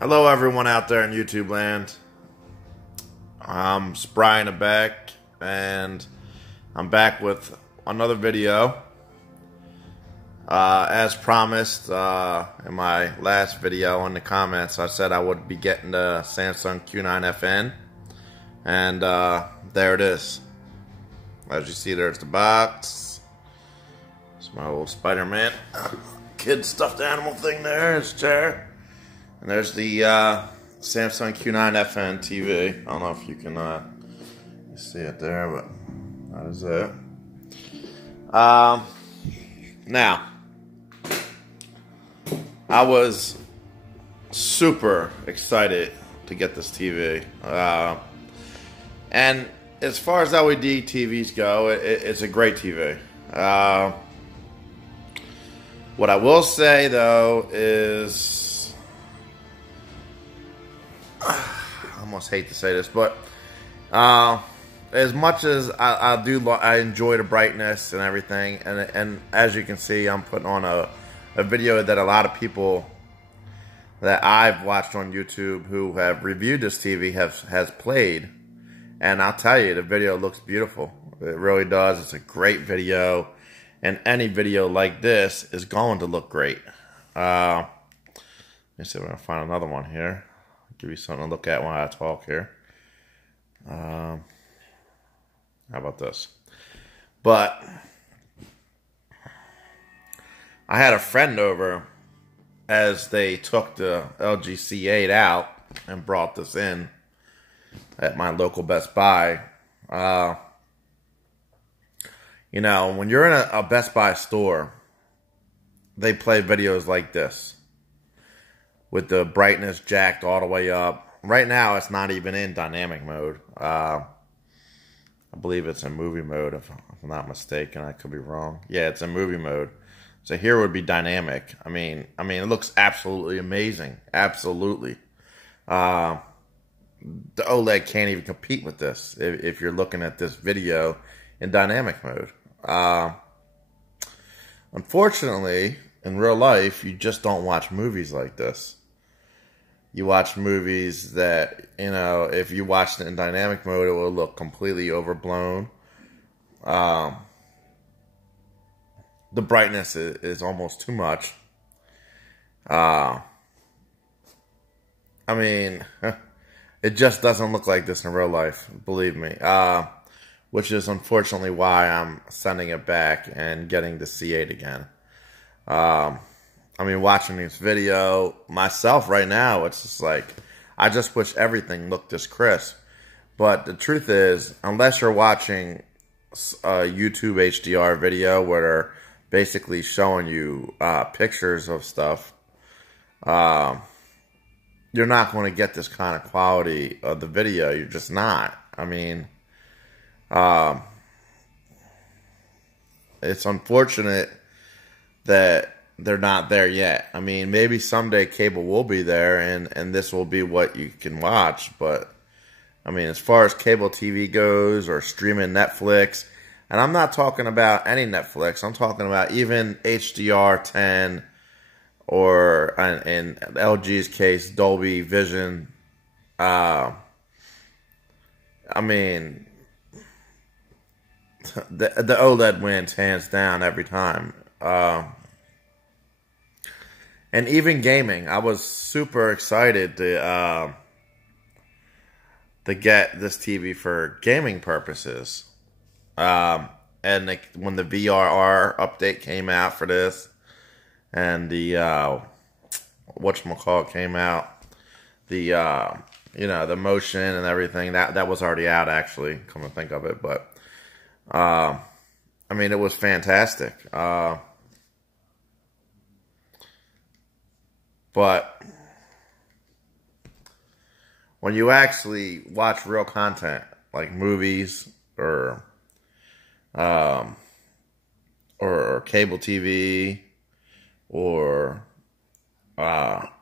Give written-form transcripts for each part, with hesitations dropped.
Hello everyone out there in YouTube land. I'm Brian back, and I'm back with another video. As promised in my last video in the comments, I said I would be getting the Samsung q9fn, and there it is. As you see, there's the box. It's my old Spider-Man kid stuffed animal thing there, his chair. And there's the Samsung q9fn TV. I don't know if you can see it there, but that is it. Now, I was super excited to get this TV. And as far as LED TVs go, it's a great TV. What I will say, though, is I almost hate to say this, but as much as I enjoy the brightness and everything, and as you can see, I'm putting on a video that a lot of people that I've watched on YouTube who have reviewed this TV has played, and I'll tell you, the video looks beautiful. It really does. It's a great video, and any video like this is going to look great. Let me see if I can find another one here. Give you something to look at while I talk here. How about this? But I had a friend over as they took the LG C8 out and brought this in at my local Best Buy. You know, when you're in a Best Buy store, they play videos like this with the brightness jacked all the way up. Right now, it's not even in dynamic mode. I believe it's in movie mode, if I'm not mistaken. I could be wrong. Yeah, it's in movie mode. So here would be dynamic. I mean, it looks absolutely amazing. Absolutely. The OLED can't even compete with this if you're looking at this video in dynamic mode. Unfortunately, in real life, you just don't watch movies like this. You watch movies that, you know, if you watched it in dynamic mode, it will look completely overblown. The brightness is almost too much. I mean, it just doesn't look like this in real life, believe me. Which is unfortunately why I'm sending it back and getting the C8 again. I mean, watching this video myself right now, it's just like, I just wish everything looked this crisp. But the truth is, unless you're watching a YouTube HDR video where they're basically showing you pictures of stuff, you're not going to get this kind of quality of the video. You're just not. I mean, it's unfortunate that they're not there yet. I mean, maybe someday cable will be there and this will be what you can watch. But, I mean, as far as cable TV goes or streaming Netflix, and I'm not talking about any Netflix. I'm talking about even HDR10 or, in LG's case, Dolby Vision. I mean, the OLED wins hands down every time. And even gaming, I was super excited to get this TV for gaming purposes. And when the VRR update came out for this, and the whatchamacallit came out, the you know, the motion and everything, that was already out, actually, come to think of it. But I mean, it was fantastic. But when you actually watch real content, like movies or cable TV or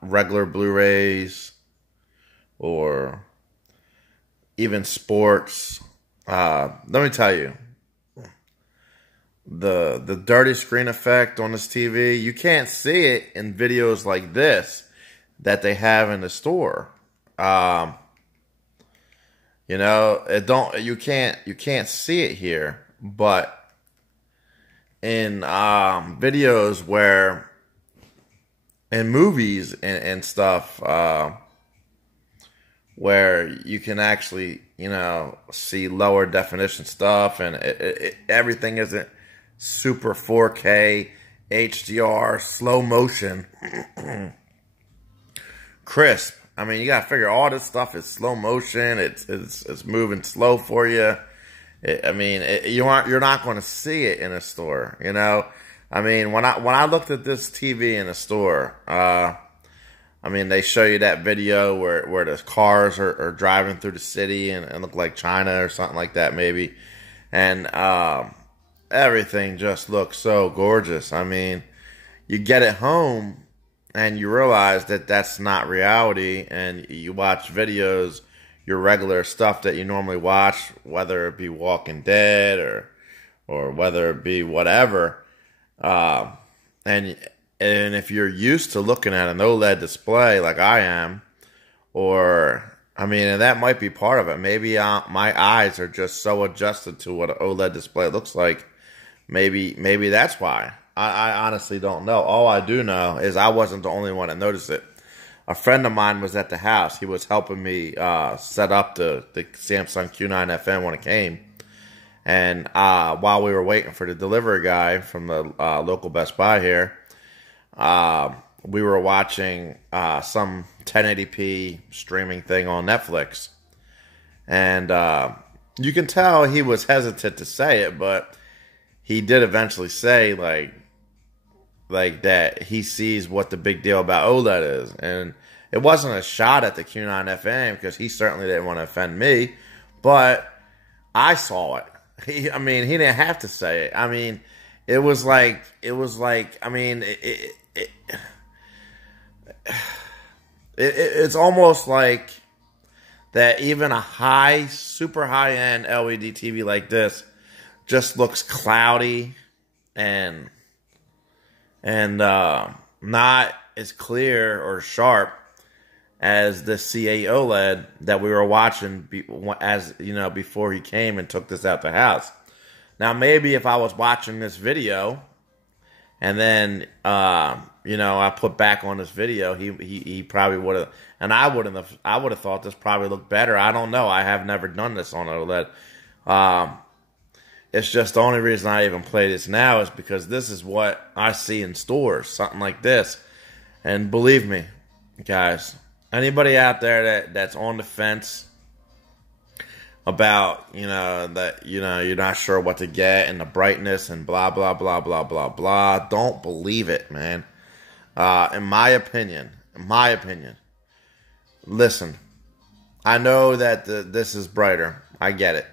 regular Blu-rays or even sports, let me tell you, the dirty screen effect on this TV, you can't see it in videos like this. that they have in the store. You know, you can't see it here, but in videos where in movies and stuff, where you can actually, you know, see lower definition stuff, and everything isn't super 4K, HDR, slow motion, crisp. I mean, you gotta figure all this stuff is slow motion. It's moving slow for you. You're not going to see it in a store. You know, I mean, when I looked at this TV in a store, I mean, they show you that video where the cars are driving through the city and look like China or something like that, maybe. And everything just looks so gorgeous. I mean, you get it home and you realize that that's not reality, and you watch videos, your regular stuff that you normally watch, whether it be Walking Dead or whether it be whatever, and if you're used to looking at an OLED display like I am, and that might be part of it. Maybe my eyes are just so adjusted to what an OLED display looks like. Maybe that's why. I honestly don't know. All I do know is I wasn't the only one that noticed it. A friend of mine was at the house. He was helping me set up the Samsung Q9fn when it came. And while we were waiting for the delivery guy from the local Best Buy here, we were watching some 1080p streaming thing on Netflix. And you can tell he was hesitant to say it, but he did eventually say, like that he sees what the big deal about OLED is. And it wasn't a shot at the Q9fn, because he certainly didn't want to offend me, but I saw it. He didn't have to say it. I mean, it's almost like that even a super high-end LED TV like this just looks cloudy and not as clear or sharp as the C8 OLED that we were watching before he came and took this out the house. Now, maybe if I was watching this video and then I put back on this video, he probably would have, and I would have thought this probably looked better. I don't know. I have never done this on OLED. It's just the only reason I even play this now is because this is what I see in stores, something like this. And believe me, guys, anybody out there that's on the fence about, you're not sure what to get and the brightness and blah, blah, blah, blah, blah, blah, don't believe it, man. In my opinion, listen, I know that this is brighter. I get it.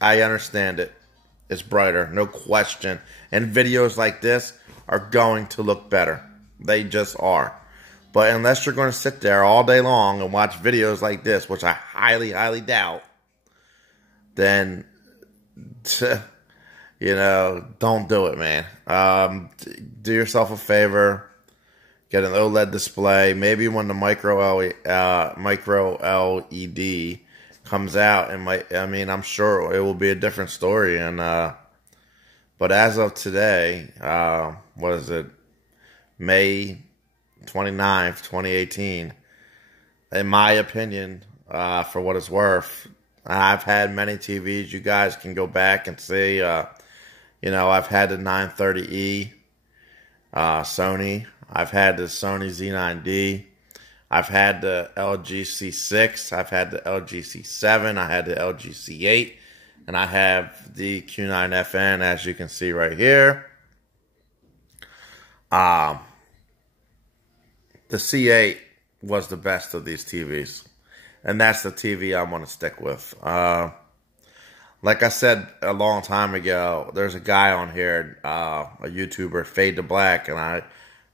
I understand it. It's brighter, no question. And videos like this are going to look better. They just are. But unless you're going to sit there all day long and watch videos like this, which I highly, highly doubt, then, don't do it, man. Do yourself a favor. Get an OLED display. Maybe when the micro LED comes out, I'm sure it will be a different story. And but as of today, what is it? May 29th, 2018. In my opinion, for what it's worth, I've had many TVs. You guys can go back and see. I've had the 930E Sony. I've had the Sony Z9D. I've had the LG C6, I've had the LG C7, I had the LG C8, and I have the Q9fn, as you can see right here. The C8 was the best of these TVs, and that's the TV I'm going to stick with. Like I said a long time ago, there's a guy on here, a YouTuber, Fade to Black, and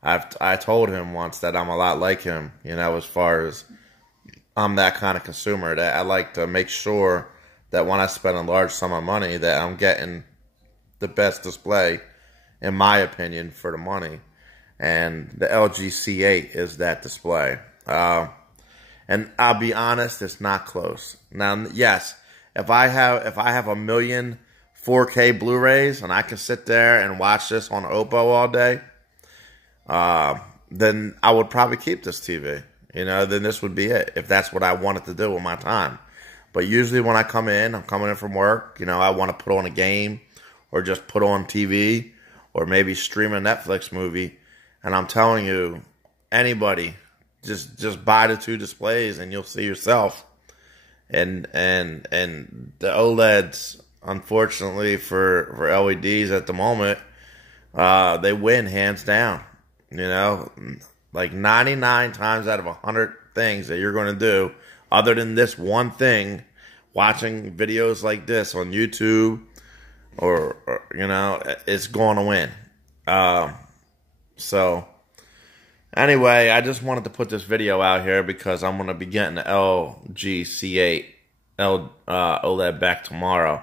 I told him once that I'm a lot like him, as far as I'm that kind of consumer, that I like to make sure that when I spend a large sum of money that I'm getting the best display, in my opinion, for the money. And the LG C8 is that display. And I'll be honest, it's not close. Now, yes, if I have a million 4K Blu-rays and I can sit there and watch this on Oppo all day, then I would probably keep this TV. You know, then this would be it if that's what I wanted to do with my time. But usually when I come in, I'm coming in from work, you know, I want to put on a game or just put on TV or maybe stream a Netflix movie. And I'm telling you, anybody, just buy the two displays and you'll see yourself. And the OLEDs, unfortunately for LEDs at the moment, they win hands down. You know, like 99 times out of 100 things that you're going to do, other than this one thing, watching videos like this on YouTube, or you know, it's going to win. So, anyway, I just wanted to put this video out here because I'm going to be getting the LG C8 OLED back tomorrow.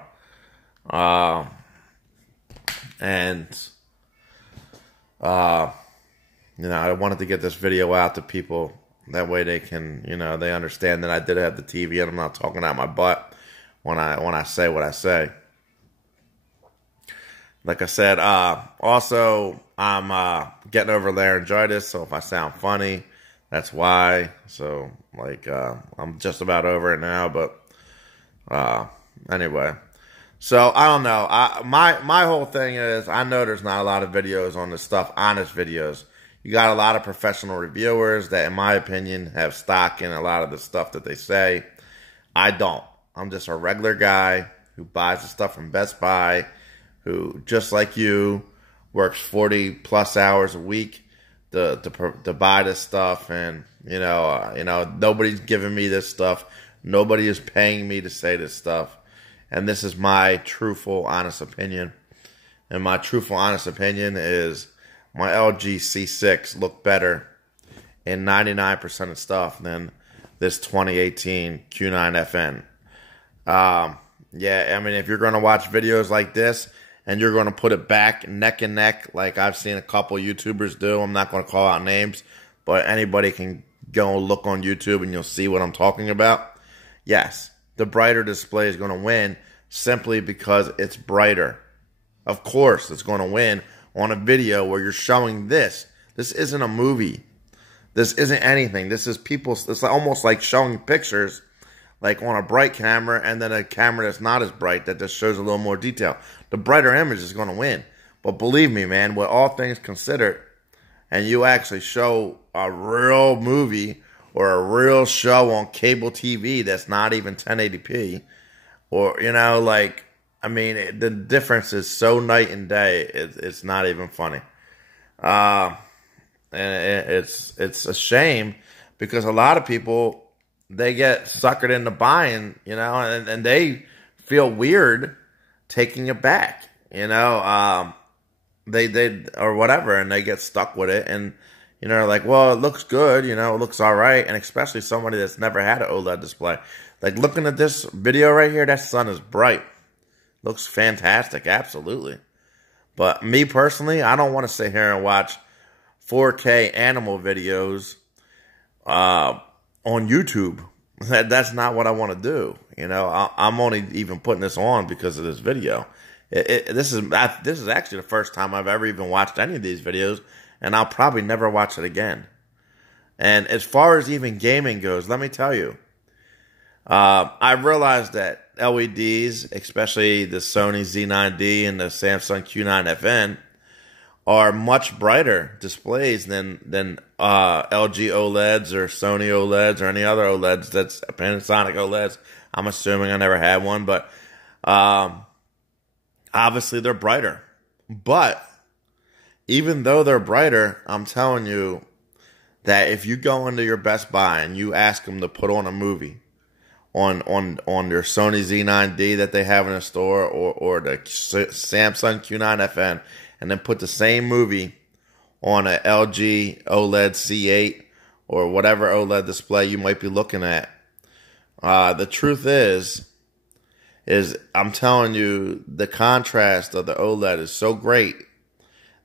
You know, I wanted to get this video out to people. That way they can, you know, they understand that I did have the TV and I'm not talking out my butt when I say what I say. Like I said, also, I'm getting over laryngitis, so if I sound funny, that's why. So, like, I'm just about over it now, but anyway. So, I don't know. My whole thing is, I know there's not a lot of videos on this stuff, honest videos. You got a lot of professional reviewers that, in my opinion, have stock in a lot of the stuff that they say. I don't. I'm just a regular guy who buys the stuff from Best Buy, who, just like you, works 40-plus hours a week to buy this stuff. And, you know, nobody's giving me this stuff. Nobody is paying me to say this stuff. And this is my truthful, honest opinion. And my truthful, honest opinion is my LG C6 looked better in 99% of stuff than this 2018 q9fn. Yeah, I mean, if you're going to watch videos like this and you're going to put it back neck and neck, like I've seen a couple YouTubers do, I'm not going to call out names, but anybody can go look on YouTube and you'll see what I'm talking about. Yes, the brighter display is going to win simply because it's brighter. Of course, it's going to win on a video where you're showing this. This isn't a movie. This isn't anything. This is it's almost like showing pictures like on a bright camera and then a camera that's not as bright that just shows a little more detail. The brighter image is going to win. But believe me, man, with all things considered, and you actually show a real movie or a real show on cable TV that's not even 1080p, or, you know, like, I mean, the difference is so night and day. It's not even funny. And it's a shame because a lot of people, they get suckered into buying, you know, and they feel weird taking it back, you know, they or whatever, and they get stuck with it, and you know, like, well, it looks good, you know, it looks all right, and especially somebody that's never had an OLED display, like looking at this video right here, that sun is bright, looks fantastic, absolutely. But me personally, I don't want to sit here and watch 4K animal videos on YouTube. That's not what I want to do. You know, I'm only even putting this on because of this video. This is actually the first time I've ever even watched any of these videos, and I'll probably never watch it again. And as far as even gaming goes, let me tell you, I realized that LEDs, especially the Sony Z9D and the Samsung Q9fn, are much brighter displays than LG OLEDs or Sony OLEDs or any other OLEDs. That's Panasonic OLEDs. I'm assuming I never had one, but obviously they're brighter. But even though they're brighter, I'm telling you that if you go into your Best Buy and you ask them to put on a movie on their Sony Z9D that they have in the store, or the Samsung Q9fn, and then put the same movie on a LG OLED C8 or whatever OLED display you might be looking at, the truth is I'm telling you, the contrast of the OLED is so great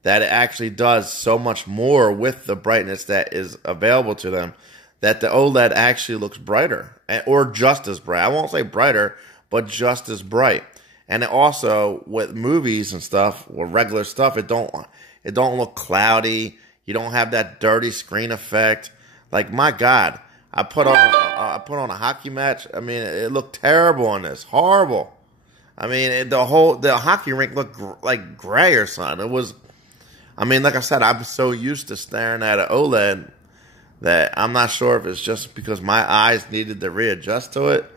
that it actually does so much more with the brightness that is available to them that the OLED actually looks brighter, or just as bright. I won't say brighter, but just as bright. And it also, with movies and stuff, or regular stuff, it don't look cloudy. You don't have that dirty screen effect. Like, my God, I put on a hockey match. I mean, it looked terrible on this, horrible. I mean, the hockey rink looked like gray or something. It was, I mean, like I said, I'm so used to staring at an OLED that I'm not sure if it's just because my eyes needed to readjust to it.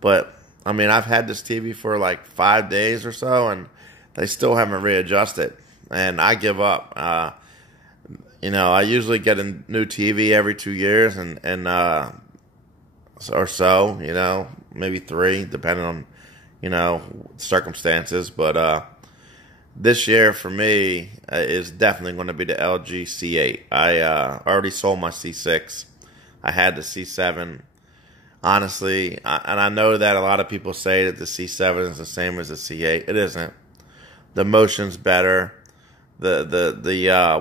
But, I mean, I've had this TV for like 5 days or so, and they still haven't readjusted. And I give up. You know, I usually get a new TV every 2 years or so, you know, maybe 3, depending on, you know, circumstances. But this year for me is definitely going to be the LG C8. I already sold my C6. I had the C7. Honestly, and I know that a lot of people say that the C7 is the same as the C8. It isn't. The motion's better. The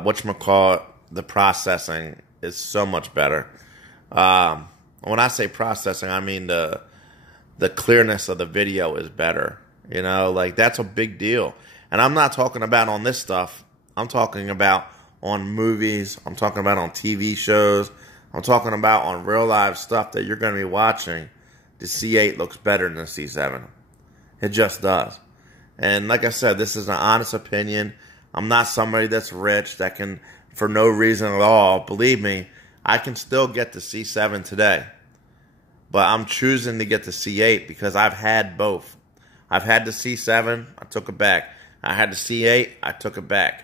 whatchamacallit, the processing is so much better. When I say processing, I mean the clearness of the video is better. You know, like, that's a big deal. And I'm not talking about on this stuff. I'm talking about on movies. I'm talking about on TV shows. I'm talking about on real live stuff that you're going to be watching. The C8 looks better than the C7. It just does. And like I said, this is an honest opinion. I'm not somebody that's rich that can, for no reason at all, believe me, I can still get the C7 today. But I'm choosing to get the C8 because I've had both. I've had the C7, I took it back. I had the C8, I took it back.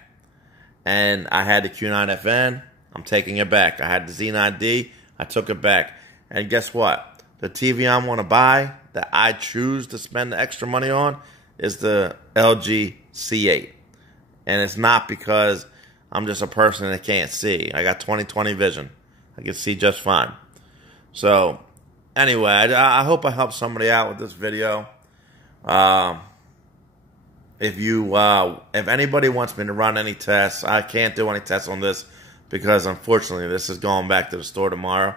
And I had the q9fn, I'm taking it back. I had the Z9D, I took it back. And guess what? The TV I want to buy, that I choose to spend the extra money on, is the LG C8. And it's not because I'm just a person that can't see. I got 20/20 vision. I can see just fine. So, anyway, I hope I helped somebody out with this video. If anybody wants me to run any tests, I can't do any tests on this because, unfortunately, this is going back to the store tomorrow.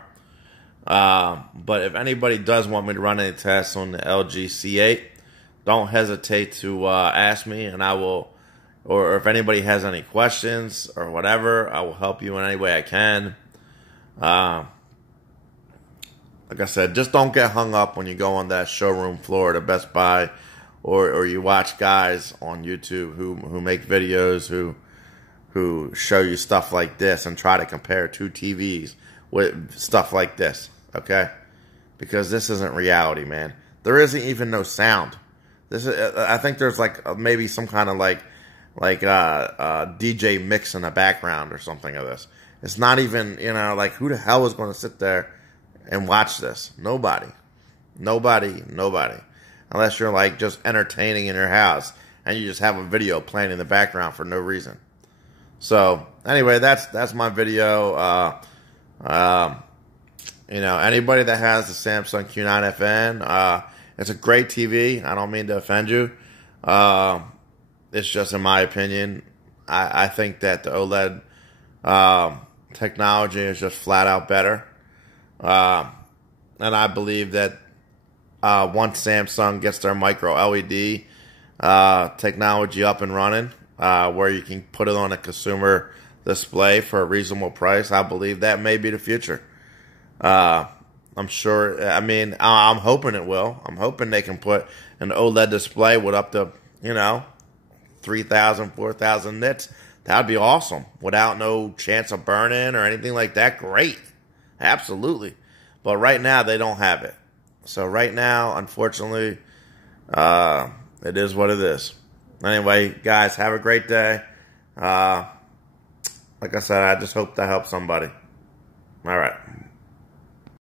But if anybody does want me to run any tests on the LG C8, don't hesitate to ask me, and I will. Or if anybody has any questions or whatever, I will help you in any way I can. Like I said, just don't get hung up when you go on that showroom floor at Best Buy, or you watch guys on YouTube who make videos who show you stuff like this and try to compare 2 TVs with stuff like this, okay? Because this isn't reality, man. There isn't even no sound. This is, I think there's like maybe some kind of like DJ mix in the background or something of this. It's not even, you know, like, who the hell is going to sit there and watch this? Nobody. Unless you're like just entertaining in your house and you just have a video playing in the background for no reason. So anyway, that's my video. You know, anybody that has the Samsung Q9fn, it's a great TV. I don't mean to offend you. It's just in my opinion. I think that the OLED technology is just flat out better. And I believe that once Samsung gets their micro LED technology up and running, where you can put it on a consumer display for a reasonable price, I believe that may be the future. I'm sure, I mean, I'm hoping it will. I'm hoping they can put an OLED display with up to, you know, 3,000, 4,000 nits. That would be awesome. Without no chance of burn-in or anything like that, great. Absolutely. But right now, they don't have it. So right now, unfortunately, it is what it is. Anyway, guys, have a great day. Like I said, I just hope that helps somebody. All right.